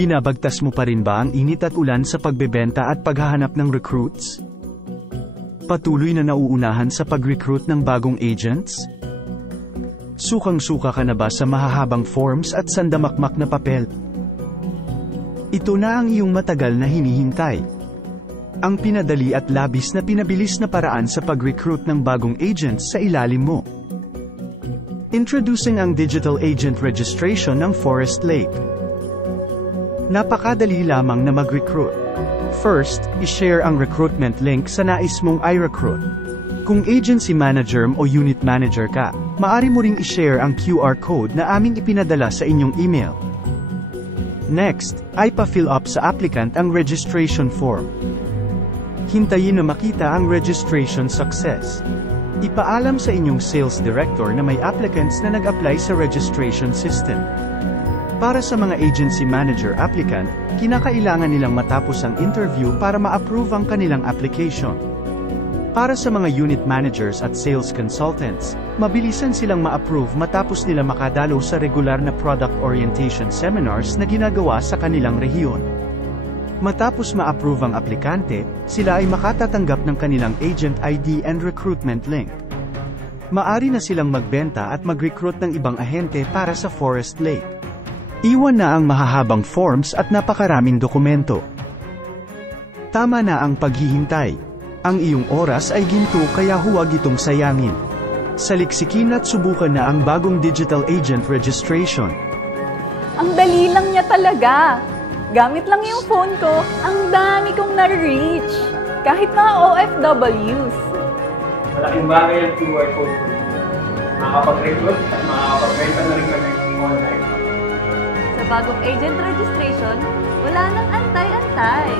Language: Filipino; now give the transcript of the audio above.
Binabagtas mo pa rin ba ang init at ulan sa pagbebenta at paghahanap ng recruits? Patuloy na nauunahan sa pag-recruit ng bagong agents? Sukang-suka ka na ba sa mahahabang forms at sandamakmak na papel? Ito na ang iyong matagal na hinihintay. Ang pinadali at labis na pinabilis na paraan sa pag-recruit ng bagong agents sa ilalim mo. Introducing ang Digital Agent Registration ng Forest Lake. Napakadali lamang na mag-recruit. First, i-share ang recruitment link sa nais mong i-recruit. Kung agency manager o unit manager ka, maaari mo ring i-share ang QR code na aming ipinadala sa inyong email. Next, ay pa-fill up sa applicant ang registration form. Hintayin na makita ang registration success. Ipaalam sa inyong sales director na may applicants na nag-apply sa registration system. Para sa mga agency manager applicant, kinakailangan nilang matapos ang interview para ma-approve ang kanilang application. Para sa mga unit managers at sales consultants, mabilisan silang ma-approve matapos nila makadalo sa regular na product orientation seminars na ginagawa sa kanilang rehiyon. Matapos ma-approve ang aplikante, sila ay makatatanggap ng kanilang agent ID and recruitment link. Maari na silang magbenta at mag-recruit ng ibang ahente para sa Forest Lake. Iwan na ang mahahabang forms at napakaraming dokumento. Tama na ang paghihintay. Ang iyong oras ay ginto kaya huwag itong sayangin. Saliksikin at subukan na ang bagong Digital Agent Registration. Ang dali lang niya talaga. Gamit lang yung phone ko, ang dami kong na-reach. Kahit mga OFWs. Malaking bagay ang QR code ko. Makakapag-recruit at makakapag-benta na rin kami online. Sa bagong agent registration, wala nang antay-antay.